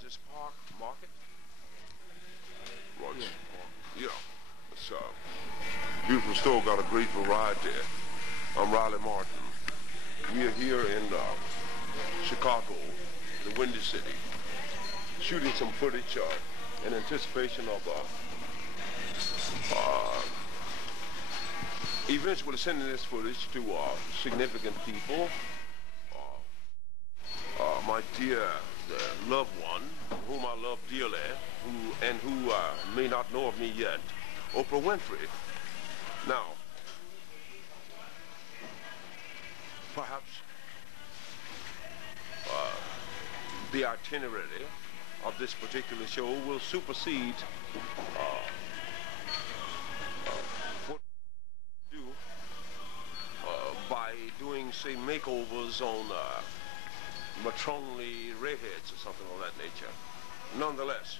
Rogers Park Market? Rogers Park. Yeah. It's a beautiful store, got a great variety. I'm Riley Martin. We are here in Chicago, the Windy City, shooting some footage in anticipation of eventually sending this footage to significant people. My dear loved one, whom I love dearly, who may not know of me yet, Oprah Winfrey. Now, perhaps the itinerary of this particular show will supersede what we do by doing, say, makeovers on matronly redheads or something of that nature. Nonetheless,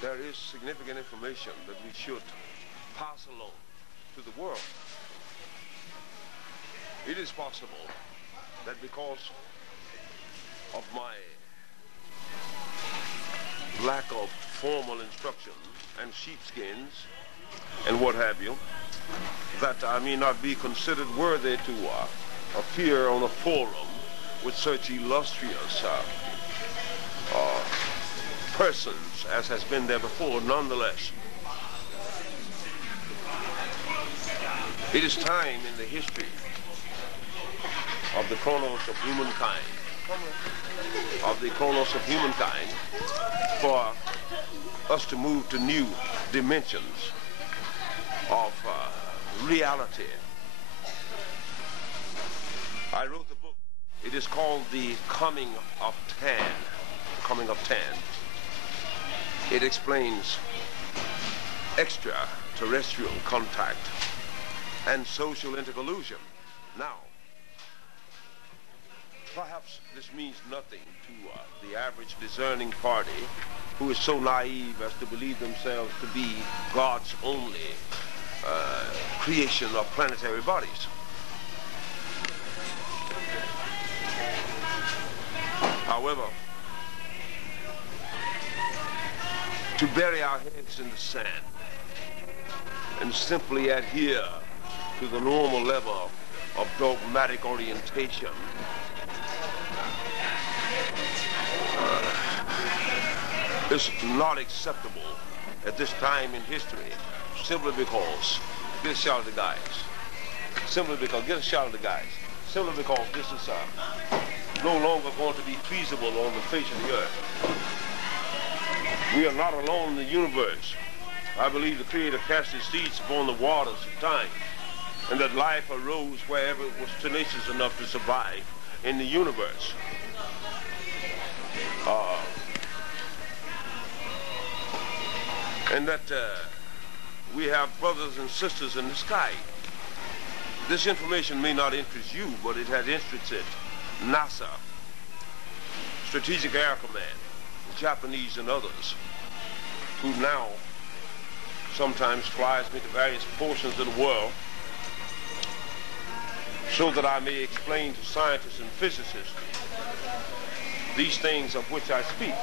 there is significant information that we should pass along to the world. It is possible that because of my lack of formal instruction and sheepskins and what have you, that I may not be considered worthy to appear on a forum with such illustrious persons as has been there before. Nonetheless, it is time in the history of the chronos of humankind, for us to move to new dimensions of reality. I wrote the book. It is called The Coming of Tan. The Coming of Tan. It explains extraterrestrial contact and social intercollusion. Now, perhaps this means nothing to the average discerning party who is so naive as to believe themselves to be God's only creation of planetary bodies. However, to bury our heads in the sand and simply adhere to the normal level of dogmatic orientation is not acceptable at this time in history, simply because, get a shot of the guys, simply because this is no longer going to be feasible on the face of the earth. We are not alone in the universe. I believe the Creator cast his seeds upon the waters of time, and that life arose wherever it was tenacious enough to survive in the universe. And that we have brothers and sisters in the sky. This information may not interest you, but it has interested NASA, Strategic Air Command, the Japanese and others, who now sometimes flies me to various portions of the world so that I may explain to scientists and physicists these things of which I speak.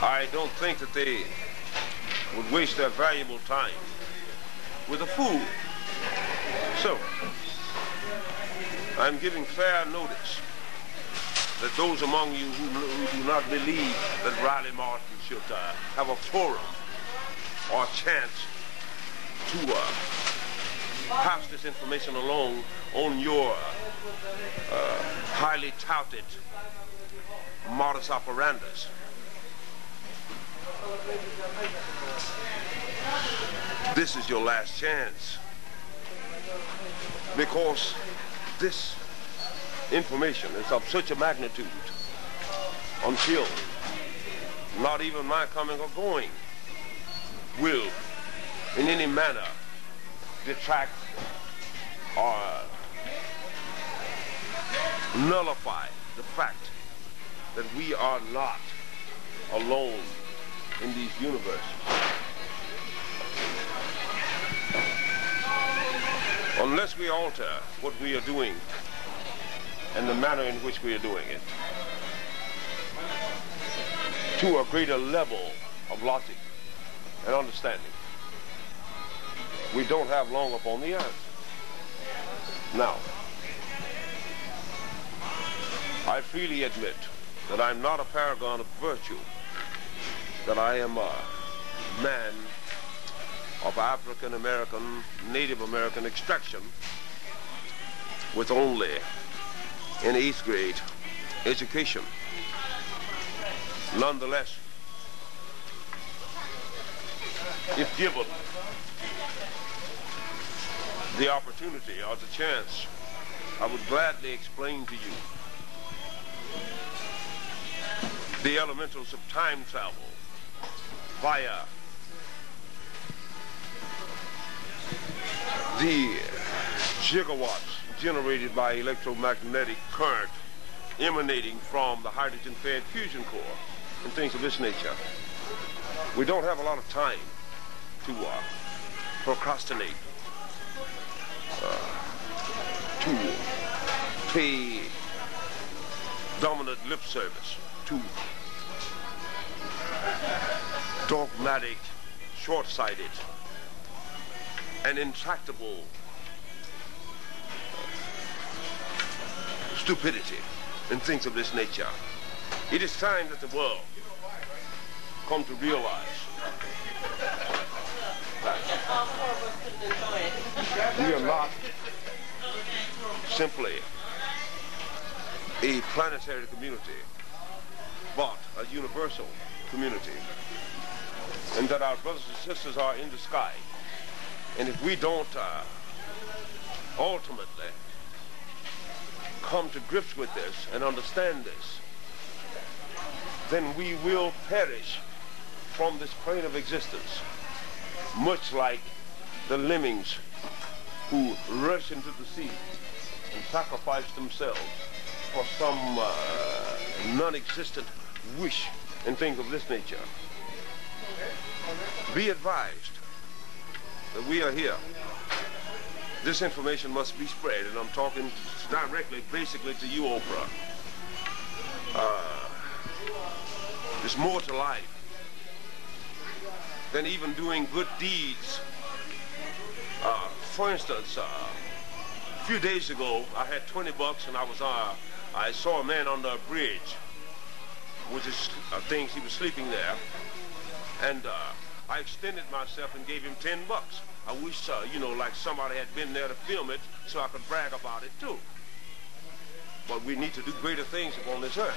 I don't think that they would waste their valuable time with a fool. So, I'm giving fair notice that those among you who do not believe that Riley Martin should have a forum or a chance to pass this information along on your highly touted modus operandus. This is your last chance, because this information is of such a magnitude until not even my coming or going will in any manner detract or nullify the fact that we are not alone in these universes. On unless we alter what we are doing and the manner in which we are doing it to a greater level of logic and understanding, we don't have long upon the earth. Now, I freely admit that I'm not a paragon of virtue, that I am a man of African American, Native American extraction with only an 8th grade education. Nonetheless, if given the opportunity or the chance, I would gladly explain to you the elementals of time travel via the gigawatts generated by electromagnetic current emanating from the hydrogen-fed fusion core and things of this nature. We don't have a lot of time to procrastinate, to pay dominant lip service to dogmatic, short-sighted, and intractable stupidity and things of this nature. It is time that the world come to realize that we are not simply a planetary community, but a universal community, and that our brothers and sisters are in the sky. And if we don't ultimately come to grips with this and understand this, then we will perish from this plane of existence, much like the lemmings who rush into the sea and sacrifice themselves for some non-existent wish and things of this nature. Be advised that we are here. This information must be spread, and I'm talking directly, basically, to you, Oprah. There's more to life than even doing good deeds. For instance, a few days ago, I had 20 bucks, and I saw a man under a bridge, which is things, he was sleeping there, and I extended myself and gave him 10 bucks. I wish, you know, like somebody had been there to film it so I could brag about it too. But we need to do greater things upon this earth.